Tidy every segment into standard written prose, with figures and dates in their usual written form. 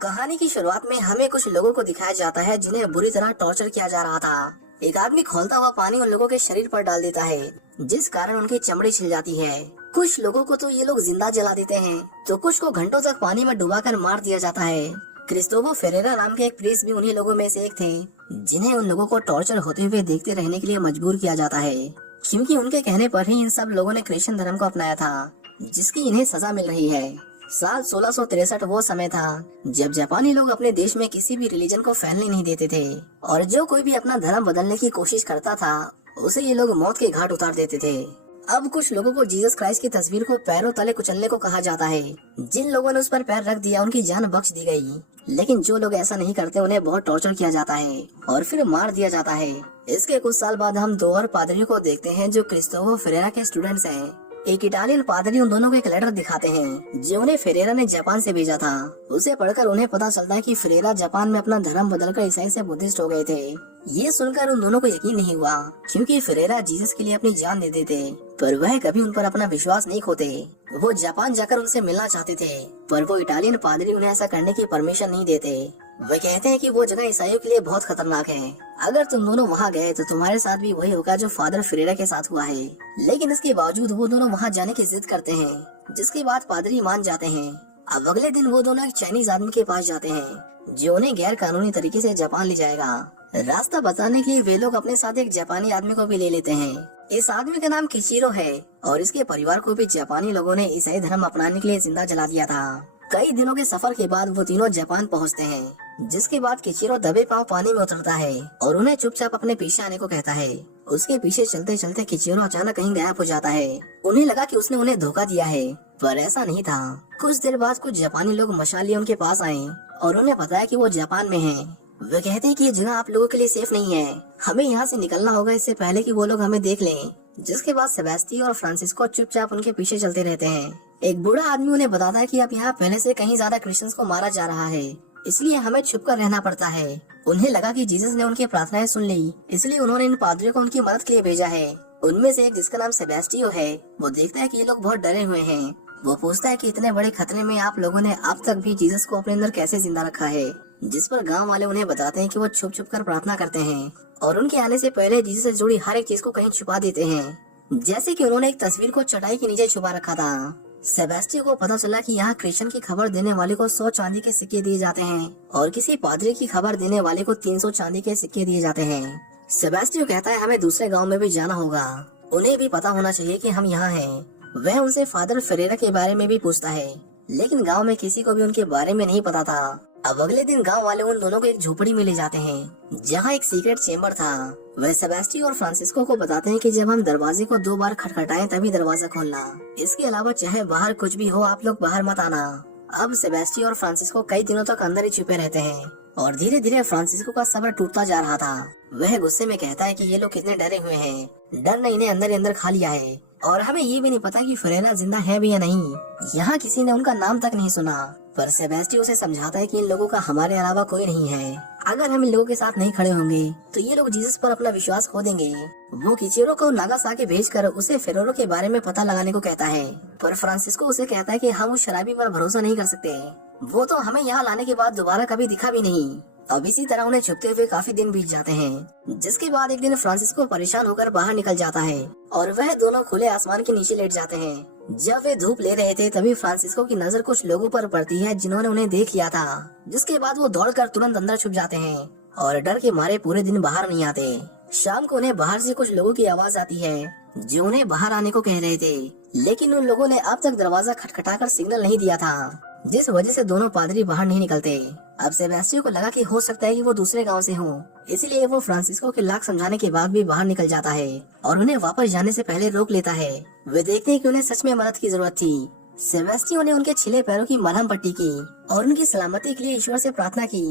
कहानी की शुरुआत में हमें कुछ लोगों को दिखाया जाता है जिन्हें बुरी तरह टॉर्चर किया जा रहा था। एक आदमी खौलता हुआ पानी उन लोगों के शरीर पर डाल देता है, जिस कारण उनकी चमड़ी छिल जाती है। कुछ लोगों को तो ये लोग जिंदा जला देते हैं, तो कुछ को घंटों तक पानी में डुबाकर मार दिया जाता है। क्रिस्टोफर फेरेरा नाम के एक प्रीस्ट भी उन्हीं लोगों में से एक थे, जिन्हें उन लोगों को टॉर्चर होते हुए देखते रहने के लिए मजबूर किया जाता है, क्योंकि उनके कहने पर ही इन सब लोगों ने क्रिश्चियन धर्म को अपनाया था, जिसकी इन्हें सजा मिल रही है। साल 1663 वो समय था जब जापानी लोग अपने देश में किसी भी रिलीजन को फैलने नहीं देते थे, और जो कोई भी अपना धर्म बदलने की कोशिश करता था उसे ये लोग मौत के घाट उतार देते थे। अब कुछ लोगों को जीसस क्राइस्ट की तस्वीर को पैरों तले कुचलने को कहा जाता है। जिन लोगों ने उस पर पैर रख दिया उनकी जान बख्श दी गई, लेकिन जो लोग ऐसा नहीं करते उन्हें बहुत टॉर्चर किया जाता है और फिर मार दिया जाता है। इसके कुछ साल बाद हम दो और पादरियों को देखते हैं जो क्रिस्टोफर फेरेरा के स्टूडेंट्स हैं। एक इटालियन पादरी उन दोनों को एक लेटर दिखाते हैं जो उन्हें फेरेरा ने जापान से भेजा था। उसे पढ़कर उन्हें पता चलता है कि फेरेरा जापान में अपना धर्म बदलकर ईसाई से बुद्धिस्ट हो गए थे। ये सुनकर उन दोनों को यकीन नहीं हुआ, क्योंकि फेरेरा जीसस के लिए अपनी जान दे देते, पर वह कभी उन पर अपना विश्वास नहीं खोते। वो जापान जाकर उनसे मिलना चाहते थे, पर वो इटालियन पादरी उन्हें ऐसा करने की परमिशन नहीं देते। वे कहते हैं कि वो जगह ईसाइयों के लिए बहुत खतरनाक है। अगर तुम दोनों वहाँ गए तो तुम्हारे साथ भी वही होगा जो फादर फेरेरा के साथ हुआ है। लेकिन इसके बावजूद वो दोनों वहाँ जाने की जिद करते हैं, जिसके बाद पादरी मान जाते हैं। अब अगले दिन वो दोनों एक चाइनीज आदमी के पास जाते हैं जो उन्हें गैर कानूनी तरीके से जापान ले जाएगा। रास्ता बताने के लिए वे लोग अपने साथ एक जापानी आदमी को भी ले लेते हैं। इस आदमी का नाम किचिरो है और इसके परिवार को भी जापानी लोगों ने ईसाई धर्म अपनाने के लिए जिंदा जला दिया था। कई दिनों के सफर के बाद वो तीनों जापान पहुंचते हैं, जिसके बाद किचिरो दबे पांव पानी में उतरता है और उन्हें चुपचाप अपने पीछे आने को कहता है। उसके पीछे चलते चलते किचिरो अचानक कहीं गायब हो जाता है। उन्हें लगा कि उसने उन्हें धोखा दिया है, पर ऐसा नहीं था। कुछ देर बाद कुछ जापानी लोग मशाल लिए उनके पास आए और उन्हें बताया कि वो जापान में हैं। वे कहते हैं कि ये जगह आप लोगों के लिए सेफ नहीं है, हमें यहाँ से निकलना होगा इससे पहले कि वो लोग हमें देख लें। जिसके बाद सेबेस्टियो और फ्रांसिस्को चुपचाप उनके पीछे चलते रहते हैं। एक बूढ़ा आदमी उन्हें बताता है कि अब यहाँ पहले से कहीं ज्यादा क्रिश्चियंस को मारा जा रहा है, इसलिए हमें छुपकर रहना पड़ता है। उन्हें लगा कि जीसस ने उनकी प्रार्थनाएं सुन ली, इसलिए उन्होंने इन पादरियों को उनकी मदद के लिए भेजा है। उनमें से एक जिसका नाम सेबेस्टियो है, वो देखता है कि ये लोग बहुत डरे हुए हैं। वो पूछता है कि इतने बड़े खतरे में आप लोगों ने अब तक भी जीसस को अपने अंदर कैसे जिंदा रखा है। जिस पर गांव वाले उन्हें बताते हैं कि वो छुप छुप कर प्रार्थना करते हैं और उनके आने से पहले जीसस से जुड़ी हर एक चीज को कहीं छुपा देते हैं, जैसे कि उन्होंने एक तस्वीर को चटाई के नीचे छुपा रखा था। सेबेस्टियो को पता चला कि यहाँ क्रिश्चियन की खबर देने वाले को 100 चांदी के सिक्के दिए जाते हैं और किसी पादरी की खबर देने वाले को 300 चांदी के सिक्के दिए जाते हैं। सेबेस्टियो कहता है हमें दूसरे गांव में भी जाना होगा, उन्हें भी पता होना चाहिए कि हम यहाँ हैं। वह उनसे फादर फेरेरा के बारे में भी पूछता है, लेकिन गांव में किसी को भी उनके बारे में नहीं पता था। अब अगले दिन गांव वाले उन दोनों को एक झोपड़ी में ले जाते हैं जहां एक सीक्रेट चेम्बर था। वह सेबेस्टियो और फ्रांसिस्को को बताते हैं कि जब हम दरवाजे को 2 बार खटखटाएं तभी दरवाजा खोलना, इसके अलावा चाहे बाहर कुछ भी हो आप लोग बाहर मत आना। अब सेबेस्टियो और फ्रांसिस्को कई दिनों तक अंदर ही छुपे रहते हैं और धीरे धीरे फ्रांसिस्को का सब्र टूटता जा रहा था। वह गुस्से में कहता है कि ये लोग कितने डरे हुए हैं, डर ने इन्हें अंदर ही अंदर खा लिया है और हमें ये भी नहीं पता कि फेरेरा जिंदा है भी या नहीं। यहाँ किसी ने उनका नाम तक नहीं सुना। पर सेबेस्टियो से समझाता है कि इन लोगों का हमारे अलावा कोई नहीं है। अगर हम इन लोगों के साथ नहीं खड़े होंगे तो ये लोग जीसस पर अपना विश्वास खो देंगे। वो किचिरो को नागासाकी भेजकर उसे फेरेरो के बारे में पता लगाने को कहता है, पर फ्रांसिस्को उसे कहता है कि हम उस शराबी पर भरोसा नहीं कर सकते। वो तो हमें यहाँ लाने के बाद दोबारा कभी दिखा भी नहीं। अब इसी तरह उन्हें छुपते हुए काफी दिन बीत जाते हैं, जिसके बाद एक दिन फ्रांसिस्को परेशान होकर बाहर निकल जाता है और वह दोनों खुले आसमान के नीचे लेट जाते हैं। जब वे धूप ले रहे थे तभी फ्रांसिस्को की नजर कुछ लोगों पर पड़ती है जिन्होंने उन्हें देख लिया था, जिसके बाद वो दौड़कर तुरंत अंदर छुप जाते हैं और डर के मारे पूरे दिन बाहर नहीं आते। शाम को उन्हें बाहर से कुछ लोगों की आवाज आती है जो उन्हें बाहर आने को कह रहे थे, लेकिन उन लोगों ने अब तक दरवाजा खटखटाकर सिग्नल नहीं दिया था, जिस वजह से दोनों पादरी बाहर नहीं निकलते। अब सेबेस्टियो को लगा कि हो सकता है कि वो दूसरे गांव से हो, इसलिए वो फ्रांसिस्को के लाख समझाने के बाद भी बाहर निकल जाता है और उन्हें वापस जाने से पहले रोक लेता है। वे देखते हैं कि उन्हें सच में मदद की जरूरत थी। सेबेस्टियो ने उनके छिले पैरों की मलहम पट्टी की और उनकी सलामती के लिए ईश्वर से प्रार्थना की।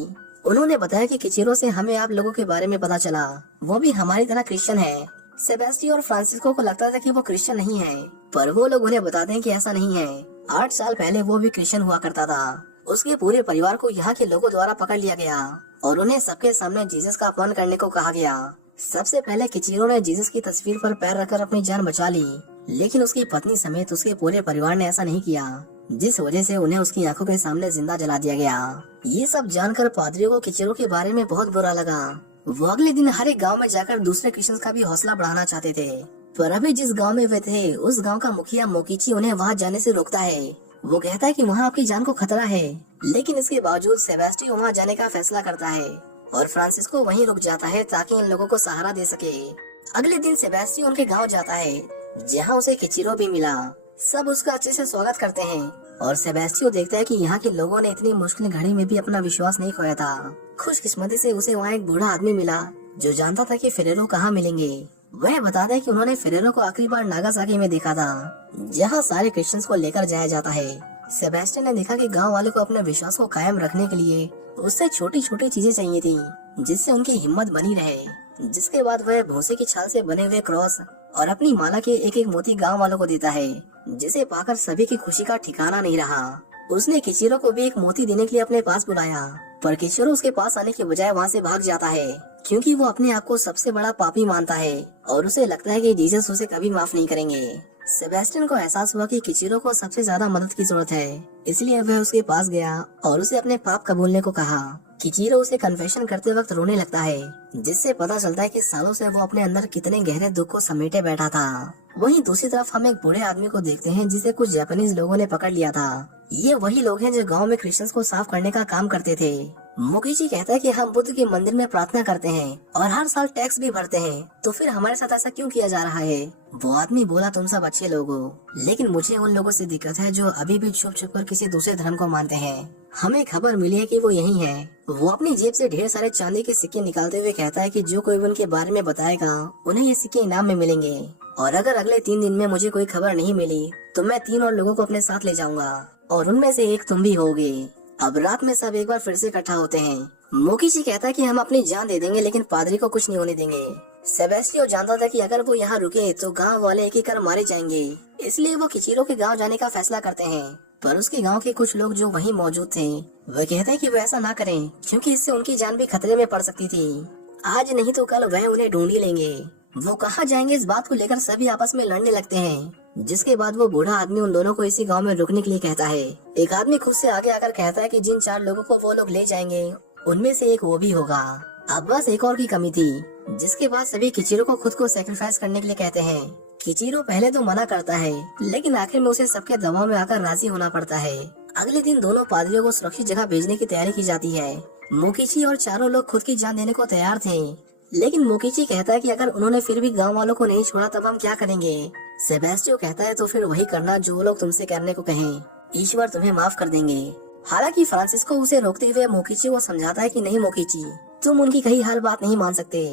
उन्होंने बताया कि किचिरो से हमें आप लोगों के बारे में पता चला, वो भी हमारी तरह क्रिश्चियन है। सेबेस्टियो और फ्रांसिस्को को लगता था कि वो क्रिश्चियन नहीं है, पर वो लोग उन्हें बताते हैं कि ऐसा नहीं है। 8 साल पहले वो भी क्रिश्चियन हुआ करता था। उसके पूरे परिवार को यहाँ के लोगों द्वारा पकड़ लिया गया और उन्हें सबके सामने जीसस का अपमान करने को कहा गया। सबसे पहले किचिरो ने जीसस की तस्वीर पर पैर रखकर अपनी जान बचा ली, लेकिन उसकी पत्नी समेत उसके पूरे परिवार ने ऐसा नहीं किया। जिस वजह से उन्हें उसकी आंखों के सामने जिंदा जला दिया गया। ये सब जानकर पादरियों को किचेरो के बारे में बहुत बुरा लगा। वो अगले दिन हर एक गाँव में जाकर दूसरे क्रिश्चियंस का भी हौसला बढ़ाना चाहते थे। पर अभी जिस गांव में वे थे उस गांव का मुखिया मोकिची उन्हें वहां जाने से रोकता है। वो कहता है कि वहां आपकी जान को खतरा है, लेकिन इसके बावजूद सेबेस्टियो वहां जाने का फैसला करता है और फ्रांसिस्को वहीं रुक जाता है ताकि इन लोगों को सहारा दे सके। अगले दिन सेबेस्टियो उनके गांव जाता है जहां उसे किचिरो भी मिला। सब उसका अच्छे से स्वागत करते हैं और सेबेस्टियो देखता है कि यहाँ के लोगों ने इतनी मुश्किल घड़ी में भी अपना विश्वास नहीं खोया था। खुशकिस्मती से उसे वहाँ एक बूढ़ा आदमी मिला जो जानता था कि फेरेरो कहाँ मिलेंगे। वह बताता है कि उन्होंने फेरेरो को आखिरी बार नागासाकी में देखा था, जहाँ सारे क्रिश्चियंस को लेकर जाया जाता है। सेबेस्टियन ने देखा कि गांव वाले को अपने विश्वास को कायम रखने के लिए उससे छोटी छोटी चीजें चाहिए थी जिससे उनकी हिम्मत बनी रहे। जिसके बाद वह भूसे की छाल से बने हुए क्रॉस और अपनी माला के एक एक मोती गांव वालों को देता है, जिसे पाकर सभी की खुशी का ठिकाना नहीं रहा। उसने किचिरो को भी एक मोती देने के लिए अपने पास बुलाया, पर किचिरो उसके पास आने के बजाय वहाँ से भाग जाता है क्योंकि वो अपने आप को सबसे बड़ा पापी मानता है और उसे लगता है कि जीसस उसे कभी माफ नहीं करेंगे। सेबेस्टियन को एहसास हुआ कि किचिरो को सबसे ज्यादा मदद की जरूरत है, इसलिए वह उसके पास गया और उसे अपने पाप कबूलने को कहा। किचिरो उसे कन्फेशन करते वक्त रोने लगता है, जिससे पता चलता है कि सालों से वो अपने अंदर कितने गहरे दुख को समेटे बैठा था। वहीं दूसरी तरफ हम एक बूढ़े आदमी को देखते हैं जिसे कुछ जापानीज लोगों ने पकड़ लिया था। ये वही लोग हैं जो गांव में क्रिश्चियंस को साफ करने का काम करते थे। मोकिची कहता है कि हम बुद्ध के मंदिर में प्रार्थना करते हैं और हर साल टैक्स भी भरते हैं, तो फिर हमारे साथ ऐसा क्यों किया जा रहा है। वो आदमी बोला, तुम सब अच्छे लोग हो, लेकिन मुझे उन लोगों से दिक्कत है जो अभी भी छुप छुप कर किसी दूसरे धर्म को मानते हैं। हमें खबर मिली है कि वो यही है। वो अपनी जेब से ढेर सारे चांदी के सिक्के निकालते हुए कहता है कि जो कोई उनके बारे में बताएगा उन्हें ये सिक्के इनाम में मिलेंगे, और अगर अगले 3 दिन में मुझे कोई खबर नहीं मिली तो मैं 3 और लोगों को अपने साथ ले जाऊंगा और उनमें से एक तुम भी होगे। अब रात में सब एक बार फिर से इकट्ठा होते हैं। मोकिची कहता है कि हम अपनी जान दे देंगे लेकिन पादरी को कुछ नहीं होने देंगे। सेबेस्टियो जानता था कि अगर वो यहाँ रुके तो गांव वाले एक एक कर मारे जाएंगे, इसलिए वो किचिरो के गांव जाने का फैसला करते हैं। पर उसके गांव के कुछ लोग जो वहीं मौजूद थे वह कहते हैं कि वो ऐसा ना करें क्योंकि इससे उनकी जान भी खतरे में पड़ सकती थी। आज नहीं तो कल वह उन्हें ढूंढ ही लेंगे। वो कहाँ जाएंगे इस बात को लेकर सभी आपस में लड़ने लगते हैं, जिसके बाद वो बूढ़ा आदमी उन दोनों को इसी गांव में रुकने के लिए कहता है। एक आदमी खुद से आगे आकर कहता है कि जिन 4 लोगों को वो लोग ले जाएंगे उनमें से एक वो भी होगा। अब बस एक और की कमी थी, जिसके बाद सभी किचिरो को खुद को सेक्रीफाइस करने के लिए कहते हैं। किचिरो पहले तो मना करता है, लेकिन आखिर में उसे सबके दबाव में आकर राजी होना पड़ता है। अगले दिन दोनों पादरियों को सुरक्षित जगह भेजने की तैयारी की जाती है। मोकिची और चारों लोग खुद की जान देने को तैयार थे, लेकिन मोकिची कहता है कि अगर उन्होंने फिर भी गांव वालों को नहीं छोड़ा तब हम क्या करेंगे। सेबेस्टियो कहता है तो फिर वही करना जो लोग तुमसे करने को कहें, ईश्वर तुम्हें माफ कर देंगे। हालांकि फ्रांसिस्को उसे रोकते हुए मोकिची को समझाता है कि नहीं मोकिची, तुम उनकी कही हर बात नहीं मान सकते,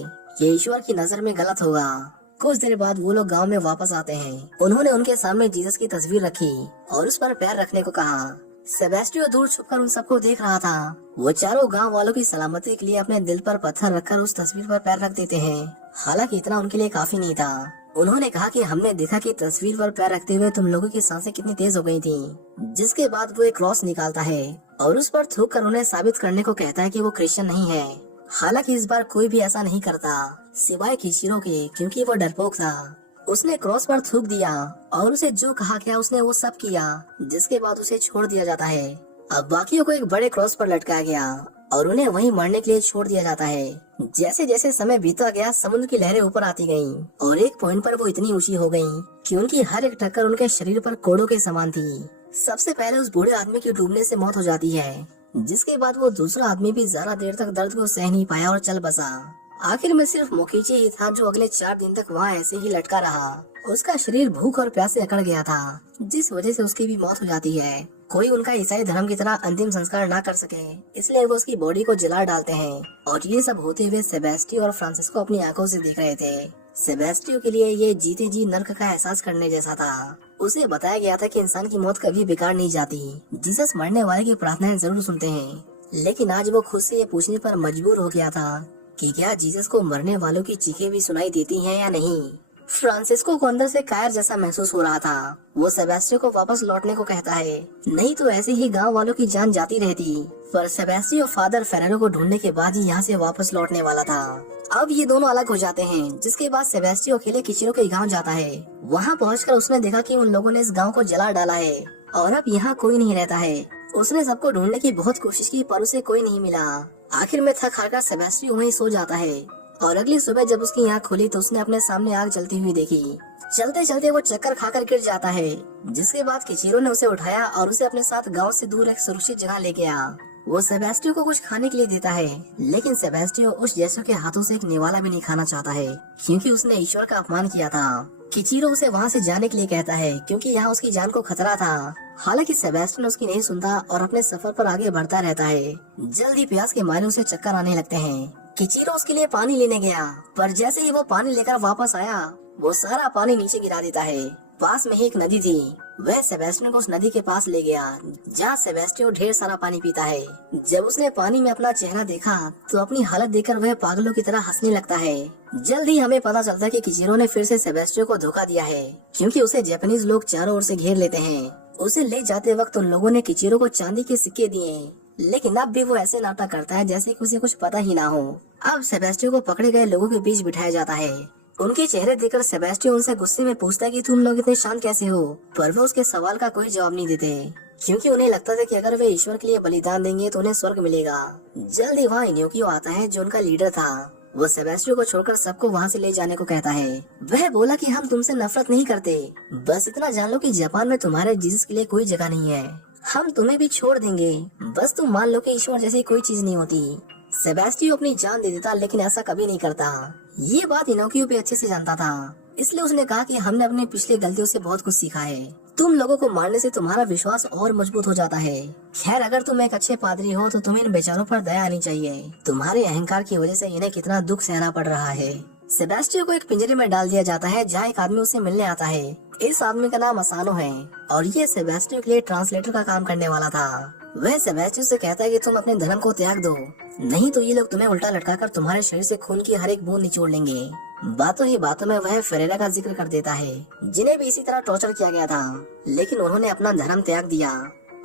ये ईश्वर की नजर में गलत होगा। कुछ देर बाद वो लोग गांव में वापस आते हैं। उन्होंने उनके सामने जीसस की तस्वीर रखी और उस पर पैर रखने को कहा। सेबेस्टियो दूर छुपकर उन सबको देख रहा था। वो चारों गांव वालों की सलामती के लिए अपने दिल पर पत्थर रखकर उस तस्वीर पर पैर रख देते हैं। हालांकि इतना उनके लिए काफी नहीं था। उन्होंने कहा कि हमने देखा कि तस्वीर पर पैर रखते हुए तुम लोगों की सांसें कितनी तेज हो गई थी। जिसके बाद वो एक क्रॉस निकालता है और उस पर थूक कर उन्हें साबित करने को कहता है कि वो क्रिश्चियन नहीं है। हालांकि इस बार कोई भी ऐसा नहीं करता सिवाय किचिरो के, क्योंकि वो डरपोक था। उसने क्रॉस पर थूक दिया और उसे जो कहा गया उसने वो सब किया, जिसके बाद उसे छोड़ दिया जाता है। अब बाकियों को एक बड़े क्रॉस पर लटकाया गया और उन्हें वहीं मरने के लिए छोड़ दिया जाता है। जैसे जैसे समय बीता गया समुद्र की लहरें ऊपर आती गईं और एक पॉइंट पर वो इतनी ऊंची हो गईं कि उनकी हर एक टक्कर उनके शरीर पर कोड़ों के समान थी। सबसे पहले उस बूढ़े आदमी की डूबने से मौत हो जाती है, जिसके बाद वो दूसरा आदमी भी ज्यादा देर तक दर्द को सह नहीं पाया और चल बसा। आखिर में सिर्फ मोकिची ही था जो अगले 4 दिन तक वहाँ ऐसे ही लटका रहा। उसका शरीर भूख और प्यास से अकड़ गया था, जिस वजह से उसकी भी मौत हो जाती है। कोई उनका ईसाई धर्म की तरह अंतिम संस्कार ना कर सके, इसलिए वो उसकी बॉडी को जला डालते हैं। और ये सब होते हुए सेबेस्टियो और फ्रांसिस्को अपनी आंखों से देख रहे थे। सेबेस्टियो के लिए ये जीते जी नर्क का एहसास करने जैसा था। उसे बताया गया था कि इंसान की मौत कभी बेकार नहीं जाती। जीसस मरने वाले की प्रार्थनाएं जरूर सुनते हैं, लेकिन आज वो खुद से ये पूछने पर मजबूर हो गया था कि क्या जीसस को मरने वालों की चीखें भी सुनाई देती हैं या नहीं। फ्रांसिस्को को अंदर से कायर जैसा महसूस हो रहा था। वो सेबेस्टियो को वापस लौटने को कहता है, नहीं तो ऐसे ही गांव वालों की जान जाती रहती। पर सेबेस्टियो फादर फेरेरो को ढूंढने के बाद ही यहाँ से वापस लौटने वाला था। अब ये दोनों अलग हो जाते हैं, जिसके बाद सेबेस्टियो अकेले किचिरो के गांव जाता है। वहाँ पहुंचकर उसने देखा कि उन लोगों ने इस गांव को जला डाला है और अब यहाँ कोई नहीं रहता है। उसने सबको ढूंढने की बहुत कोशिश की पर उसे कोई नहीं मिला। आखिर में थक हार कर सेबेस्टियो वहीं सो जाता है और अगली सुबह जब उसकी आँख खुली तो उसने अपने सामने आग जलती हुई देखी। चलते चलते वो चक्कर खाकर गिर जाता है, जिसके बाद किचीरो ने उसे उठाया और उसे अपने साथ गांव से दूर एक सुरक्षित जगह ले गया। वो सेबेस्टियो को कुछ खाने के लिए देता है, लेकिन सेबेस्टियो उस जैसो के हाथों से एक निवाला भी नहीं खाना चाहता है, क्योंकि उसने ईश्वर का अपमान किया था। किचीरो उसे वहाँ से जाने के लिए कहता है, क्योंकि यहाँ उसकी जान को खतरा था। हालांकि सेबेस्टियन उसकी नहीं सुनता और अपने सफर पर आगे बढ़ता रहता है। जल्दी प्यास के मारे उसे चक्कर आने लगते हैं। किचीरो उसके लिए पानी लेने गया, पर जैसे ही वो पानी लेकर वापस आया, वो सारा पानी नीचे गिरा देता है। पास में ही एक नदी थी, वह सेबेस्टियन को उस नदी के पास ले गया, जहाँ सेबेस्टियन ढेर सारा पानी पीता है। जब उसने पानी में अपना चेहरा देखा तो अपनी हालत देखकर वह पागलों की तरह हंसने लगता है। जल्दी हमें पता चलता है कि किचीरो ने फिर से सेबेस्टियन को धोखा दिया है, क्योंकि उसे जापानीज लोग चारों ओर से घेर लेते हैं। उसे ले जाते वक्त उन लोगों ने किचीरो को चांदी के सिक्के दिए, लेकिन अब भी वो ऐसे नाटक करता है जैसे कि उसे कुछ पता ही ना हो। अब सेबेस्टियन को पकड़े गए लोगों के बीच बिठाया जाता है। उनके चेहरे देखकर सेबेस्टियन उनसे गुस्से में पूछता है कि तुम लोग इतने शांत कैसे हो, पर वो उसके सवाल का कोई जवाब नहीं देते, क्योंकि उन्हें लगता था कि अगर वे ईश्वर के लिए बलिदान देंगे तो उन्हें स्वर्ग मिलेगा। जल्दी वहाँ इनोकियो आता है, जो उनका लीडर था। वो सेबेस्टियन को छोड़कर सबको वहाँ से ले जाने को कहता है। वह बोला कि हम तुमसे नफरत नहीं करते, बस इतना जान लो कि जापान में तुम्हारे जीसस के लिए कोई जगह नहीं है। हम तुम्हें भी छोड़ देंगे, बस तुम मान लो कि ईश्वर जैसी कोई चीज नहीं होती। सेबेस्टियन अपनी जान दे देता, लेकिन ऐसा कभी नहीं करता। ये बात इनोकियो भी अच्छे से जानता था, इसलिए उसने कहा कि हमने अपने पिछले गलतियों से बहुत कुछ सीखा है। तुम लोगों को मारने से तुम्हारा विश्वास और मजबूत हो जाता है। खैर, अगर तुम एक अच्छे पादरी हो तो तुम्हें इन बेचारों पर दया आनी चाहिए। तुम्हारे अहंकार की वजह से इन्हें कितना दुख सहना पड़ रहा है। सेबेस्टियन को एक पिंजरे में डाल दिया जाता है, जहाँ एक आदमी उसे मिलने आता है। इस आदमी का नाम असानो है और ये सेबेस्टियन के लिए ट्रांसलेटर का काम करने वाला था। वह सेबेस्टियन से कहता है कि तुम अपने धर्म को त्याग दो, नहीं तो ये लोग तुम्हें उल्टा लटकाकर तुम्हारे शरीर से खून की हर एक बूंद निचोड़ लेंगे। बातों ही बातों में वह फेरेरा का जिक्र कर देता है, जिन्हें भी इसी तरह टॉर्चर किया गया था, लेकिन उन्होंने अपना धर्म त्याग दिया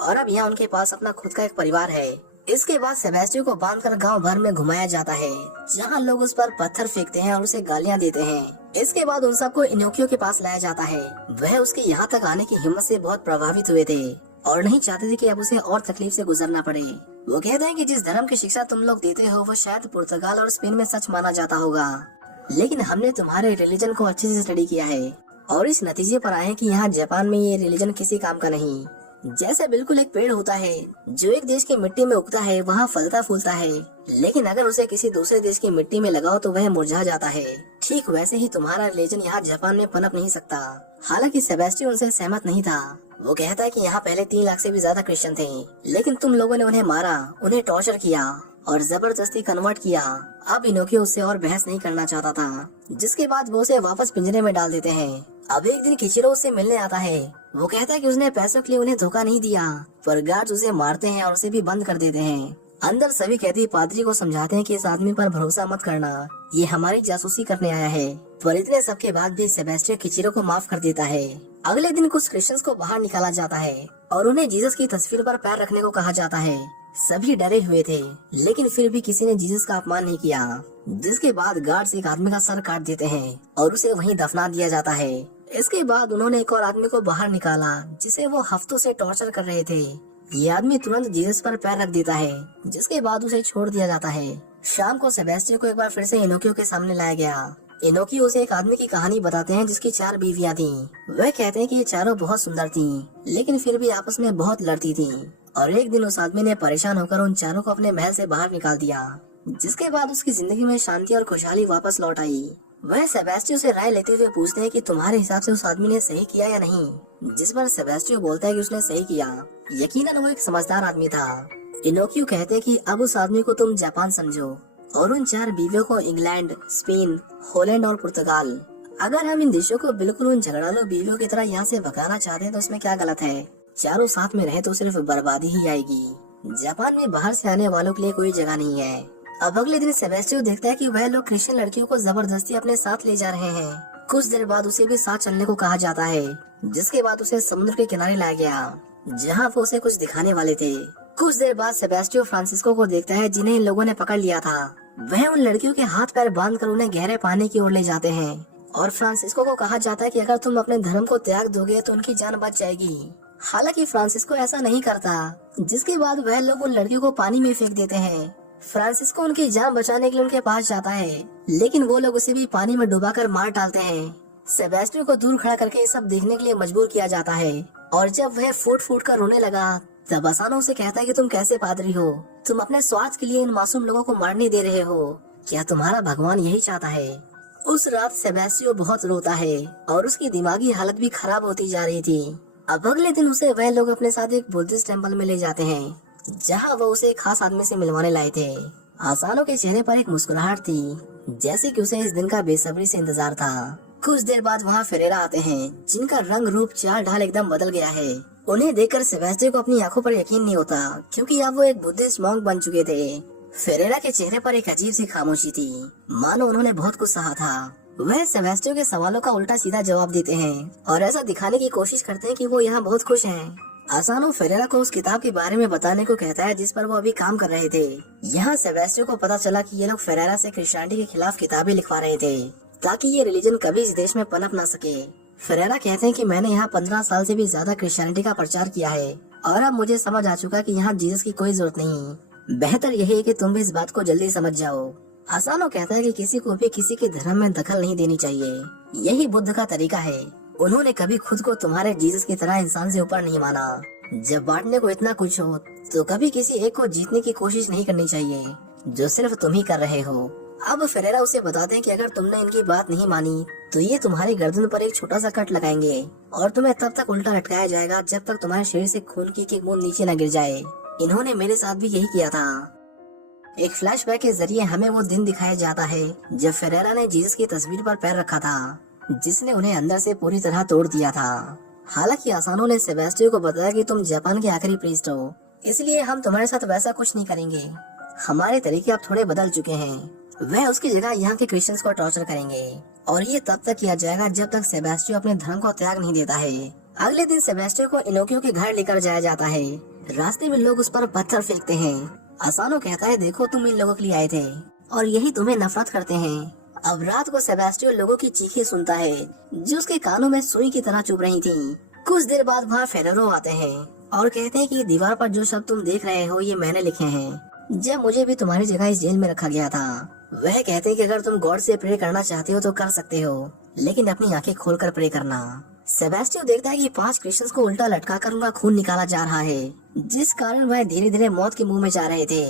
और अब यहाँ उनके पास अपना खुद का एक परिवार है। इसके बाद सेबेस्टियन को बांधकर गांव भर में घुमाया जाता है, जहाँ लोग उस पर पत्थर फेंकते हैं और उसे गालियाँ देते हैं। इसके बाद उन सबको इनोकियो के पास लाया जाता है। वह उसके यहाँ तक आने की हिम्मत से बहुत प्रभावित हुए थे और नहीं चाहते थे कि अब उसे और तकलीफ से गुजरना पड़े। वो कहते हैं कि जिस धर्म की शिक्षा तुम लोग देते हो वो शायद पुर्तगाल और स्पेन में सच माना जाता होगा, लेकिन हमने तुम्हारे रिलीजन को अच्छे से स्टडी किया है और इस नतीजे पर आए हैं कि यहाँ जापान में ये रिलीजन किसी काम का नहीं। जैसे बिल्कुल एक पेड़ होता है जो एक देश की मिट्टी में उगता है, वहाँ फलता फूलता है, लेकिन अगर उसे किसी दूसरे देश की मिट्टी में लगाओ तो वह मुरझा जाता है। ठीक वैसे ही तुम्हारा रिलीजन यहाँ जापान में पनप नहीं सकता। हालांकि सेबेस्टियन उनसे सहमत नहीं था। वो कहता है कि यहाँ पहले 3 लाख से भी ज्यादा क्रिश्चियन थे, लेकिन तुम लोगों ने उन्हें मारा, उन्हें टॉर्चर किया और जबरदस्ती कन्वर्ट किया। अब इनोकियो उससे और बहस नहीं करना चाहता था, जिसके बाद वो उसे वापस पिंजरे में डाल देते हैं। अब एक दिन किचीरो उससे मिलने आता है। वो कहता है कि उसने पैसों के लिए उन्हें धोखा नहीं दिया, पर गार्ड्स उसे मारते हैं और उसे भी बंद कर देते हैं। अंदर सभी कैदी पादरी को समझाते हैं कि इस आदमी पर भरोसा मत करना, ये हमारी जासूसी करने आया है, पर इतने सब के बाद भी सेबेस्टियन किचीरो को माफ कर देता है। अगले दिन कुछ क्रिश्चियंस को बाहर निकाला जाता है और उन्हें जीसस की तस्वीर पर पैर रखने को कहा जाता है। सभी डरे हुए थे, लेकिन फिर भी किसी ने जीसस का अपमान नहीं किया, जिसके बाद गार्ड्स एक आदमी का सर काट देते हैं और उसे वहीं दफना दिया जाता है। इसके बाद उन्होंने एक और आदमी को बाहर निकाला, जिसे वो हफ्तों से टॉर्चर कर रहे थे। ये आदमी तुरंत जीसस पर पैर रख देता है, जिसके बाद उसे छोड़ दिया जाता है। शाम को सेबेस्टियन को एक बार फिर से इनोकियो के सामने लाया गया। इनोकियो उसे एक आदमी की कहानी बताते हैं जिसकी 4 बीवियां थीं। वह कहते हैं कि ये चारों बहुत सुंदर थीं, लेकिन फिर भी आपस में बहुत लड़ती थीं। और एक दिन उस आदमी ने परेशान होकर उन चारों को अपने महल से बाहर निकाल दिया, जिसके बाद उसकी जिंदगी में शांति और खुशहाली वापस लौट आई। वह सेबेस्टियन से राय लेते हुए पूछते हैं कि तुम्हारे हिसाब से उस आदमी ने सही किया या नहीं, जिस पर सेबेस्टियन बोलता है कि उसने सही किया, यकीनन वो एक समझदार आदमी था। इनोकियो कहते हैं कि अब उस आदमी को तुम जापान समझो और उन 4 बीवियों को इंग्लैंड, स्पेन, हॉलैंड और पुर्तगाल। अगर हम इन देशों को बिल्कुल उन झगड़ालू बीवियों की तरह यहाँ से भगाना चाहते हैं तो इसमें क्या गलत है। चारों साथ में रहे तो सिर्फ बर्बादी ही आएगी। जापान में बाहर से आने वालों के लिए कोई जगह नहीं है। अब अगले दिन सेबेस्टियन देखता है कि वह लोग क्रिश्चियन लड़कियों को जबरदस्ती अपने साथ ले जा रहे हैं। कुछ देर बाद उसे भी साथ चलने को कहा जाता है, जिसके बाद उसे समुद्र के किनारे लाया गया, जहाँ वो उसे कुछ दिखाने वाले थे। कुछ देर बाद सेबेस्टियन फ्रांसिस्को को देखता है, जिन्हें इन लोगों ने पकड़ लिया था। वह उन लड़कियों के हाथ पैर बांधकर उन्हें गहरे पानी की ओर ले जाते हैं और फ्रांसिस्को को कहा जाता है कि अगर तुम अपने धर्म को त्याग दोगे तो उनकी जान बच जाएगी। हालांकि फ्रांसिस्को ऐसा नहीं करता, जिसके बाद वह लोग उन लड़कियों को पानी में फेंक देते हैं। फ्रांसिस्को उनकी जान बचाने के लिए उनके पास जाता है, लेकिन वो लोग उसे भी पानी में डुबाकर मार डालते हैं। सेबेस्टियन को दूर खड़ा करके ये सब देखने के लिए मजबूर किया जाता है, और जब वह फूट फूट कर रोने लगा तब असानो उसे कहता है कि तुम कैसे पादरी हो, तुम अपने स्वार्थ के लिए इन मासूम लोगों को मारने दे रहे हो, क्या तुम्हारा भगवान यही चाहता है? उस रात सेबेस्टियन बहुत रोता है और उसकी दिमागी हालत भी खराब होती जा रही थी। अब अगले दिन उसे वह लोग अपने साथ एक बुद्धिस्ट टेम्पल में ले जाते हैं, जहाँ वो उसे एक खास आदमी से मिलवाने लाए थे। असानो के चेहरे पर एक मुस्कुराहट थी, जैसे कि उसे इस दिन का बेसब्री से इंतजार था। कुछ देर बाद वहाँ फेरेरा आते हैं, जिनका रंग रूप चाल ढाल एकदम बदल गया है। उन्हें देखकर सेबेस्टियन को अपनी आंखों पर यकीन नहीं होता, क्योंकि अब वो एक बुद्धिस्ट मॉन्क बन चुके थे। फेरेरा के चेहरे पर एक अजीब सी खामोशी थी, मानो उन्होंने बहुत कुछ सहा था। वह सेबेस्टियन के सवालों का उल्टा सीधा जवाब देते हैं और ऐसा दिखाने की कोशिश करते हैं कि वो यहाँ बहुत खुश हैं। असानो फेरेरा को उस किताब के बारे में बताने को कहता है जिस पर वो अभी काम कर रहे थे। यहाँ सेबेस्टियन को पता चला कि ये लोग फेरेरा से क्रिश्चियनिटी के खिलाफ किताबें लिखवा रहे थे, ताकि ये रिलीजन कभी इस देश में पनप ना सके। फेरेरा कहते हैं कि मैंने यहाँ 15 साल से भी ज्यादा क्रिश्चियनिटी का प्रचार किया है और अब मुझे समझ आ चुका कि यहाँ जीसस की कोई जरूरत नहीं। बेहतर यही है कि तुम भी इस बात को जल्दी समझ जाओ। असानो कहता है कि किसी को भी किसी के धर्म में दखल नहीं देनी चाहिए, यही बुद्ध का तरीका है। उन्होंने कभी खुद को तुम्हारे जीसस की तरह इंसान से ऊपर नहीं माना। जब बांटने को इतना कुछ हो तो कभी किसी एक को जीतने की कोशिश नहीं करनी चाहिए, जो सिर्फ तुम ही कर रहे हो। अब फेरेरा उसे बताते हैं कि अगर तुमने इनकी बात नहीं मानी तो ये तुम्हारी गर्दन पर एक छोटा सा कट लगाएंगे और तुम्हें तब तक उल्टा लटकाया जाएगा जब तक तुम्हारे शरीर से खून की एक बूंद नीचे न गिर जाए। इन्होंने मेरे साथ भी यही किया था। एक फ्लैशबैक के जरिए हमें वो दिन दिखाया जाता है जब फेरेरा ने जीसस की तस्वीर पर पैर रखा था, जिसने उन्हें अंदर से पूरी तरह तोड़ दिया था। हालांकि असानो ने सेबेस्टियन को बताया कि तुम जापान के आखिरी प्रीस्ट हो, इसलिए हम तुम्हारे साथ वैसा कुछ नहीं करेंगे। हमारे तरीके अब थोड़े बदल चुके हैं। वह उसकी जगह यहाँ के क्रिश्चियंस को टॉर्चर करेंगे और ये तब तक किया जाएगा जब तक सेबेस्टियन अपने धर्म को त्याग नहीं देता है। अगले दिन सेबेस्टियन को इनोकियो के घर लेकर जाया जाता है। रास्ते में लोग उस पर पत्थर फेंकते हैं। असानो कहता है देखो तुम इन लोगों के लिए आए थे और यही तुम्हें नफरत करते हैं। अब रात को सेबेस्टियन लोगों की चीखें सुनता है जो उसके कानों में सुई की तरह चुभ रही थी। कुछ देर बाद वहाँ फेरेरो आते हैं और कहते हैं कि दीवार पर जो शब्द तुम देख रहे हो ये मैंने लिखे हैं जब मुझे भी तुम्हारी जगह इस जेल में रखा गया था। वह कहते हैं कि अगर तुम गॉड से प्रे करना चाहते हो तो कर सकते हो, लेकिन अपनी आंखें खोलकर प्रे करना। सेबेस्टियन देखता है कि 5 क्रिश्चियंस को उल्टा लटका कर उनका खून निकाला जा रहा है, जिस कारण वह धीरे धीरे मौत के मुंह में जा रहे थे।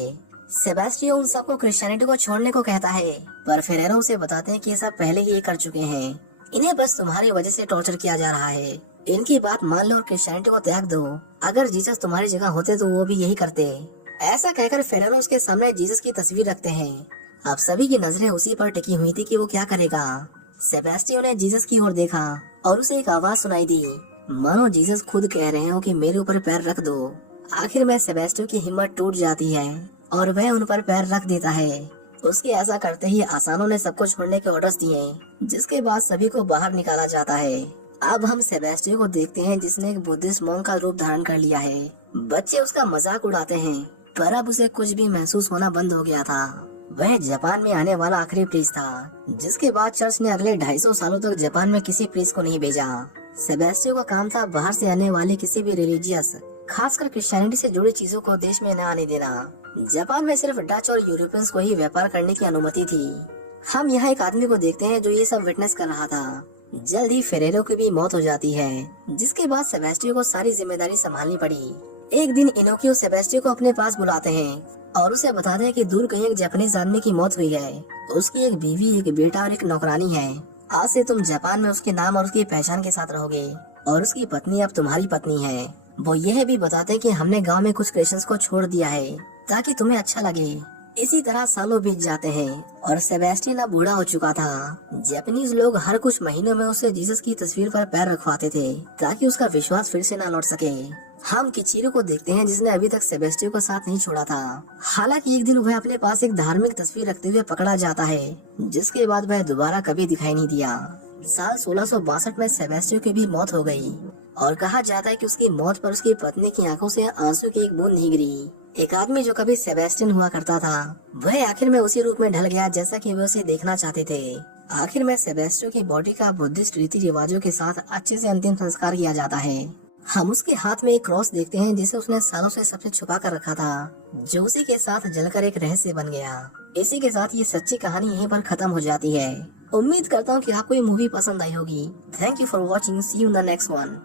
सेबेस्टियन उन सबको क्रिश्चियनिटी को छोड़ने को कहता है, पर फेरेरो उसे बताते हैं कि ये सब पहले ही कर चुके हैं, इन्हें बस तुम्हारी वजह से टॉर्चर किया जा रहा है। इनकी बात मान लो और क्रिश्चियनिटी को त्याग दो। अगर जीसस तुम्हारी जगह होते तो वो भी यही करते। ऐसा कहकर फेरेरो उसके सामने जीसस की तस्वीर रखते हैं। अब सभी की नजरें उसी पर टिकी हुई थी कि वो क्या करेगा। सेबेस्टियन ने जीसस की ओर देखा और उसे एक आवाज सुनाई दी, मानो जीसस खुद कह रहे हो कि मेरे ऊपर पैर रख दो। आखिर में सेबेस्टियन की हिम्मत टूट जाती है और वह उन पर पैर रख देता है। उसके ऐसा करते ही असानो ने सबको छोड़ने के ऑर्डर्स दिए, जिसके बाद सभी को बाहर निकाला जाता है। अब हम सेबेस्टियन को देखते हैं जिसने एक बुद्धिस्ट मॉन्क का रूप धारण कर लिया है। बच्चे उसका मजाक उड़ाते हैं, पर अब उसे कुछ भी महसूस होना बंद हो गया था। वह जापान में आने वाला आखिरी प्रीस्ट था, जिसके बाद चर्च ने अगले 250 सालों तक जापान में किसी प्रीस्ट को नहीं भेजा। सेबेस्टियन का काम था बाहर से आने वाली किसी भी रिलीजियस, खासकर क्रिश्चियनिटी से जुड़ी चीजों को देश में न आने देना। जापान में सिर्फ डच और यूरोपियंस को ही व्यापार करने की अनुमति थी। हम यहाँ एक आदमी को देखते हैं जो ये सब विटनेस कर रहा था। जल्द ही फेरेरो की भी मौत हो जाती है, जिसके बाद सेबेस्टियन को सारी जिम्मेदारी संभालनी पड़ी। एक दिन इनोकियो सेबेस्टियन को अपने पास बुलाते हैं और उसे बताते हैं कि दूर कहीं एक जापानीज आदमी की मौत हुई है। उसकी एक बीवी, एक बेटा और एक नौकरानी है। आज से तुम जापान में उसके नाम और उसकी पहचान के साथ रहोगे और उसकी पत्नी अब तुम्हारी पत्नी है। वो यह भी बताते हैं कि हमने गांव में कुछ क्रिश्चियंस को छोड़ दिया है ताकि तुम्हें अच्छा लगे। इसी तरह सालों बीत जाते हैं और सेबेस्टियन अब बूढ़ा हो चुका था। जापानीज लोग हर कुछ महीनों में उसे जीसस की तस्वीर पर पैर रखवाते थे ताकि उसका विश्वास फिर से न लौट सके। हम किचिरो को देखते हैं जिसने अभी तक सेबेस्टियन को साथ नहीं छोड़ा था। हालांकि एक दिन वह अपने पास एक धार्मिक तस्वीर रखते हुए पकड़ा जाता है, जिसके बाद वह दोबारा कभी दिखाई नहीं दिया। साल 1662 में सेबेस्टियन की भी मौत हो गई और कहा जाता है कि उसकी मौत पर उसकी पत्नी की आंखों से आंसू की एक बूंद नहीं गिरी। एक आदमी जो कभी सेबेस्टियन हुआ करता था, वह आखिर में उसी रूप में ढल गया जैसा कि वे उसे देखना चाहते थे। आखिर में सेबेस्टियन की बॉडी का बुद्धिस्ट रीति रिवाजों के साथ अच्छे से अंतिम संस्कार किया जाता है हम उसके हाथ में एक क्रॉस देखते हैं जिसे उसने सालों से सबसे छुपा कर रखा था, जो उसी के साथ जलकर एक रहस्य बन गया। इसी के साथ ये सच्ची कहानी यहीं पर खत्म हो जाती है। उम्मीद करता हूँ कि आपको ये मूवी पसंद आई होगी। Thank you for watching, see you in the next one.